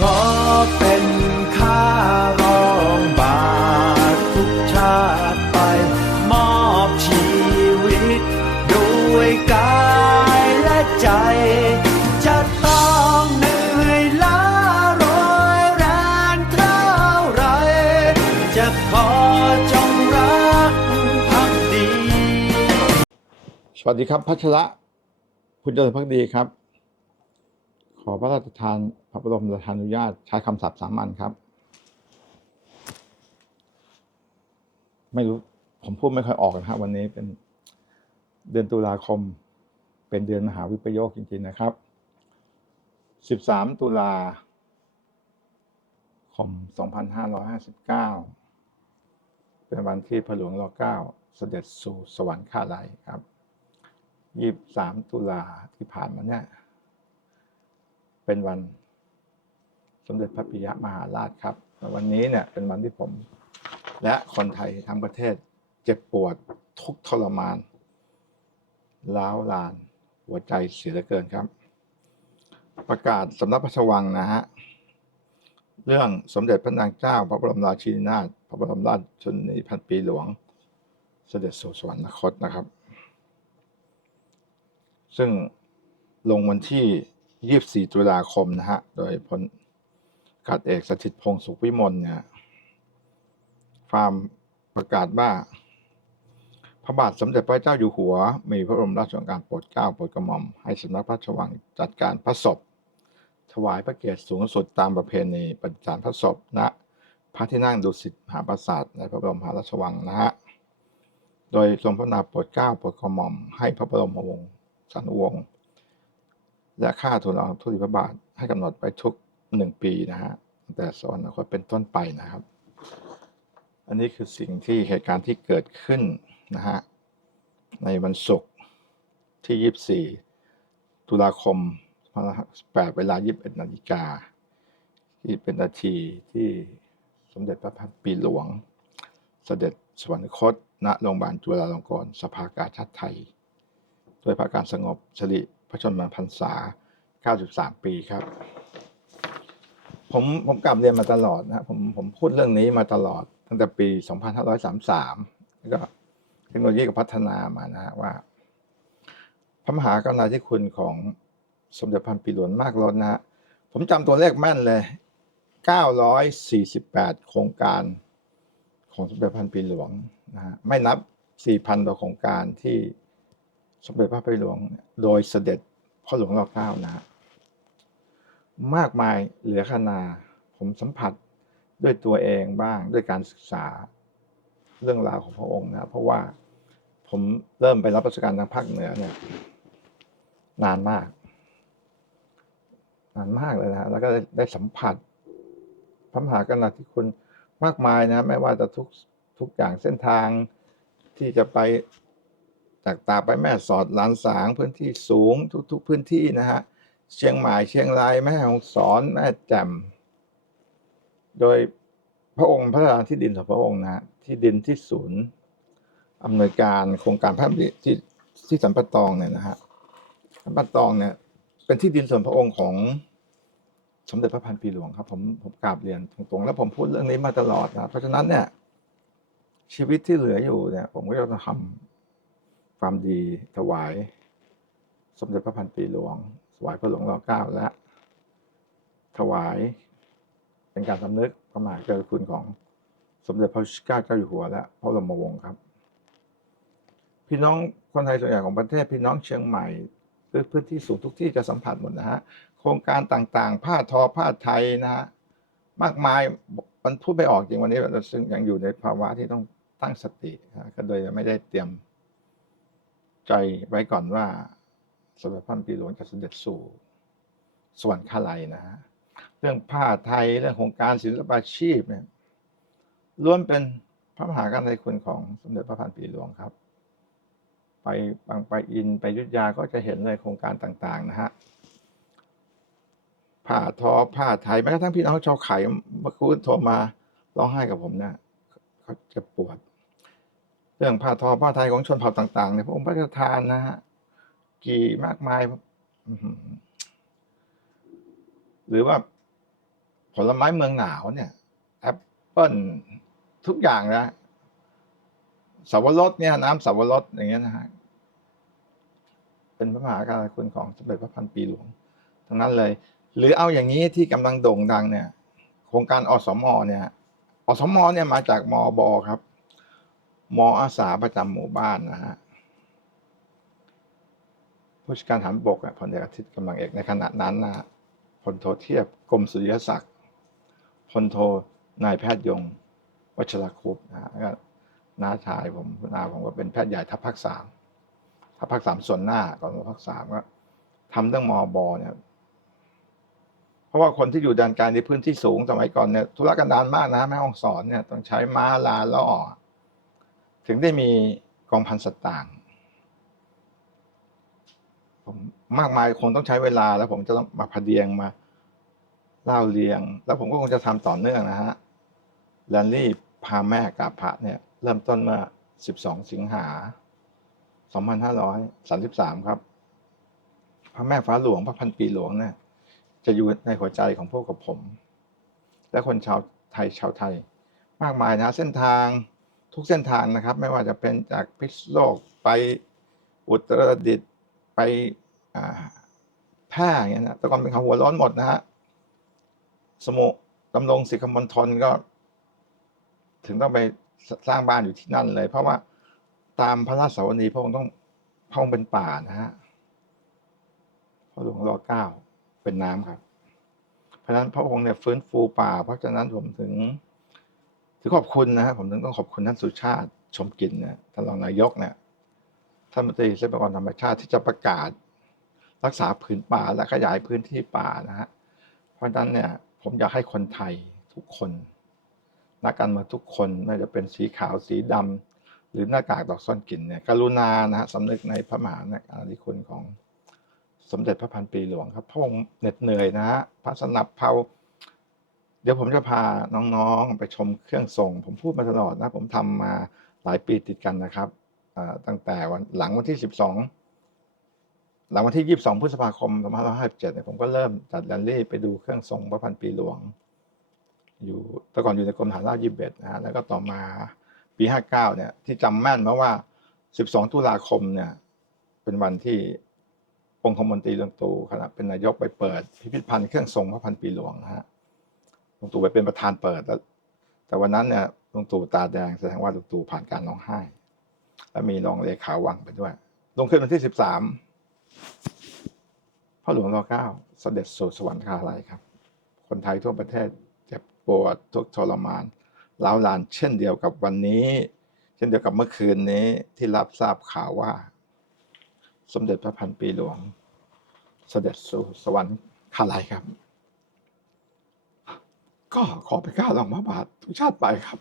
ขอเป็นข้ารองบาททุกชาติไป มอบชีวิตด้วยกายและใจ จะต้องเหนื่อยล้ารอยแรงเท่าไร จะขอจงรักพักดี สวัสดีครับพัชระ คุณเจริญพักดีครับ อพระราชทานพระบรมราชานุญาตใช้คำศัพท์สามัญครับ ไม่รู้ผมพูดไม่ค่อยออกนะครับวันนี้เป็นเดือนตุลาคม เป็นเดือนมหาวิปโยคจริงๆนะครับ 13 ตุลาคม 2559 เป็นวันที่พระหลวงรอเก้าเสด็จสู่สวรรคาลัยครับยี่บสามตุลาที่ผ่านมาเนี่ย เป็นวันสมเด็จพระปิยมหาราชครับและวันนี้เนี่ยเป็นวันที่ผม และคนไทยทั้งประเทศ เจ็บปวดทุกทรมานล้าวลาน หัวใจเสียเหลือเกินครับ ประกาศสำนักพระราชวังนะฮะเรื่องสมเด็จพระนางเจ้า พระบรมราชินีนาถพระบรมราชชนนีพันปีหลวง เสด็จสู่สวรรคตนะครับ ซึ่งลงวันที่ 24 ตุลาคมนะฮะ โดยพลกาศเอกสถิตพงศ์สุขวิมลเนี่ยฟาร์มประกาศว่า พระบาทสมเด็จพระเจ้าอยู่หัว มีพระบรมราชโองการโปรดเกล้าโปรดกระหม่อม ให้สำนักพระราชวังจัดการพระศพ ถวายพระเกียรติสูงสุดตามประเพณีปฏิญาณพระศพณพระที่นั่งดุสิตมหาปราสาทในพระบรมมหาราชวังนะฮะ โดยทรงพระนามโปรดเกล้าโปรดกระหม่อมให้พระบรมวงศ์สันวงศ์ และค่าทุนรองทุลีพระบาทให้กำหนดไปทุกหนึ่งปีนะฮะตั้งแต่สวรรคตเป็นต้นไปนะครับ อันนี้คือสิ่งที่เหตุการณ์ที่เกิดขึ้นนะฮะในวันศุกร์ที่ 24 ตุลาคม8เวลา 21 นาฬิกา ที่เป็นนาทีที่สมเด็จพระพันปีหลวง เสด็จสวรรคตณโรงพยาบาลจุฬาลงกรณ์สภากาชาติไทย ด้วยพระการสงบสริ พระชนมพรรษา 93 ปีครับ ผมผมกลับเรียนมาตลอดนะผมผมพูดเรื่องนี้มาตลอดตั้งแต่ปี 2533 แล้วก็เทคโนโลยีก็พัฒนามานะฮะว่า พระมหากรุณาธิคุณของสมเด็จพระพันปีหลวงมากล้นนะฮะผมจำตัวเลขแม่นเลย 948 โครงการของสมเด็จพระพันปีหลวงนะฮะไม่นับ 4,000ตัวโครงการที่ สมเด็จพระพันปีหลวงโดยเสด็จพ่อหลวงรอเก้านะมากมายเหลือขนาผมสัมผัสด้วยตัวเองบ้างด้วยการศึกษาเรื่องราวของพระองค์นะ เพราะว่าผมเริ่มไปรับราชการทางภาคเหนือเนี่ยนานมาก นานมากเลยนะแล้วก็ได้ได้สัมผัสพระมหากรุณาธิคุณมากมายนะ ไม่ว่าจะทุกทุกอย่างเส้นทางที่จะไป จากตาไปแม่สอดหลานสางพื้นที่สูงทุก ๆ พื้นที่นะฮะเชียงใหม่เชียงรายแม่ฮ่องสอนแม่แจ่มโดยพระองค์พระราชทานที่ดินของพระองค์นะที่ดินที่ศูนย์อำนวยการโครงการพระบิที่ที่สัมปะตองเนี่ยนะฮะสัมปะตองเนี่ย เป็นที่ดินส่วนพระองค์ของสมเด็จพระพันปีหลวงครับ ผมผมกราบเรียนตรงๆแล้วผมพูดเรื่องนี้มาตลอดนะเพราะฉะนั้นเนี่ย ชีวิตที่เหลืออยู่เนี่ย ผมก็จะทำ ความดีถวาย สมเด็จพระพันปีหลวงถวายพระหลวงรอเก้าและ ถวายเป็นการสำนึกพระมหากรุณาธิคุณของสมเด็จพระชิชาเจ้าอยู่หัวและพระบรมวงศ์ครับ พี่น้องคนไทยส่วนใหญ่ของประเทศพี่น้องเชียงใหม่หรือพื้นที่สูงทุกที่จะสัมผัสหมดนะฮะโครงการต่างๆ ผ้าทอผ้าไทยนะฮะมากมายมันพูดไม่ออกจริงวันนี้เราซึ่งยังอยู่ในภาวะที่ต้องตั้งสติก็โดยไม่ได้เตรียม ใจไว้ก่อนว่าสมเด็จพระปีหลวงจะเสเด็จสู่สวรรคาลัยนะฮะเรื่องผ้าไทยเรื่องโครงการศิลปาชีพเนี่ยล้วนเป็นพระมหากรุณาธิคุณของสมเด็จพระพันปีหลวงครับ ไปบางไปอินไปยุทธยาก็จะเห็นเลยโครงการต่าง ๆ นะฮะผ้าทอผ้าไทยแม้กระทั่งพี่น้องชาวไข่เมื่อคืนโทรมาร้องไห้กับผมเนี่ยเขาจะปวด เรื่องผ้าทอผ้าไทยของชนเผ่าต่างๆเนี่ยพระองค์พระราชทานนะฮะกี่มากมายหรือว่าผลไม้เมืองหนาวเนี่ยแอปเปิลทุกอย่างนะสับปะรดเนี่ย น้ำสับปะรดอย่างเงี้ยนะฮะเป็นพระมหากราธิคุณของสมเด็จพระพันปีหลวงทั้งนั้นเลย หรือเอาอย่างนี้ที่กำลังโด่งดังเนี่ย โครงการอสมอเนี่ยอสมอเนี่ยมาจากมอบครับ หมออาสาประจำหมู่บ้านนะฮะผู้จัดการฐานบกอะพลเอกอาทิตย์กำลังเอกในขณะนั้นนะฮะพลโทเทียบกรมสุริยศักดิ์พลโทนายแพทย์ยง วัชรคุปนะฮะก็น้าชายผมคุณอาผมก็เป็นแพทย์ใหญ่ทัพภาคสามทัพภาคสามส่วนหน้าก่อนภาคสามก็ทำเรื่องมอบเนี่ยเพราะว่าคนที่อยู่แดนไกลในพื้นที่สูงสมัยก่อนเนี่ยธุรกันดารมากนะแม่ห้องสอนเนี่ยต้องใช้ม้าลาล่อ ถึงได้มีกองพันสัตว์ต่างผมมากมายคงต้องใช้เวลาแล้วผมจะต้องมาพเดียงมาเล่าเรียง แล้วผมก็คงจะทำต่อเนื่องนะฮะแลนลี่พาแม่กับพระเนี่ยเริ่มต้นเมื่อ 12 สิงหา 2533 ครับ พระแม่ฟ้าหลวงพระพันปีหลวงเนี่ยจะอยู่ในหัวใจของพวกกับผม และคนชาวไทยชาวไทย มากมายนะเส้นทาง ทุกเส้นทางนะครับ ไม่ว่าจะเป็นจากพิษโลกไปอุตรดิตถ์ไปแพร่อย่างเงี้ยนะแต่ก่อนเป็นขาหัวร้อนหมดนะฮะสมุดำรงศิขมณฑลก็ ถึงต้องไปสร้างบ้านอยู่ที่นั่นเลย เพราะว่าตามพระราชสวนีพระองค์ต้องพระองค์เป็นป่านะฮะพระหลวงรอเก้าเป็นน้ำครับ เพราะฉะนั้นพระองค์เนี่ยฟื้นฟูป่า เพราะฉะนั้นผมถึง ถือขอบคุณนะฮะผมถึงต้องขอบคุณท่านสุชาติชมกินนี่ยท่านรองนายกเนี่ยท่านมนตรีทรัพยากรธรรมชาติที่จะประกาศ รักษาผืนป่าและขยายพื้นที่ป่านะฮะเพราะฉะนั้นเนี่ยผมอยากให้คนไทยทุกคนนักการเมืองทุกคนไม่ว่าจะเป็นสีขาวสีดำหรือหน้ากากดอกซ่อนกลิ่นเนี่ยกรุณานะฮะสำนึกในพระมหากรุณาธิคุณของสมเด็จพระพันปีหลวงครับพระองค์เหน็ดเหนื่อยนะฮะพระสนับเผา ดี๋ยวผมจะพาน้องๆไปชมเครื่องทรงผมพูดมาตลอดนะ ผมทำมาหลายปีติดกันนะครับตั้งแต่วันหลังวันที่ 12 หลังวันที่ 22 พฤษภาคม 2557เนี่ยผมก็เริ่มจัดแรลลี่ไปดูเครื่องทรงพระพันปีหลวง อยู่แต่ก่อนอยู่ในกรมฐานราบ21นะฮะแล้วก็ต่อมาปี 59 เนี่ย ที่จำแม่นเพราะว่า 12 ตุลาคมเนี่ย เป็นวันที่องคมนตรีหลวงตู่ขณะเป็นนายกไปเปิดพิพิธภัณฑ์เครื่องทรงพระพันปีหลวงฮะ ลุงตู่ไปเป็นประธานเปิดแล้วแต่วันนั้นเนี่ยลุงตู่ตาแดงแสดงว่าลุงตู่ผ่านการร้องไห้ แล้วมีรองเลขาวังไปด้วย ลงขึ้นวันที่สิบสามพ่อหลวงรอเก้าเสด็จสู่สวรรคาลัยครับ คนไทยทั่วประเทศเจ็บปวดทุกทรมานล้าวลานเช่นเดียวกับวันนี้ เช่นเดียวกับเมื่อคืนนี้ที่รับทราบข่าวว่า สมเด็จพระพันปีหลวง เสด็จสู่สวรรคาลัยครับ ก็ขอไปก้าวหลังพระบาททุกชาติไปครับ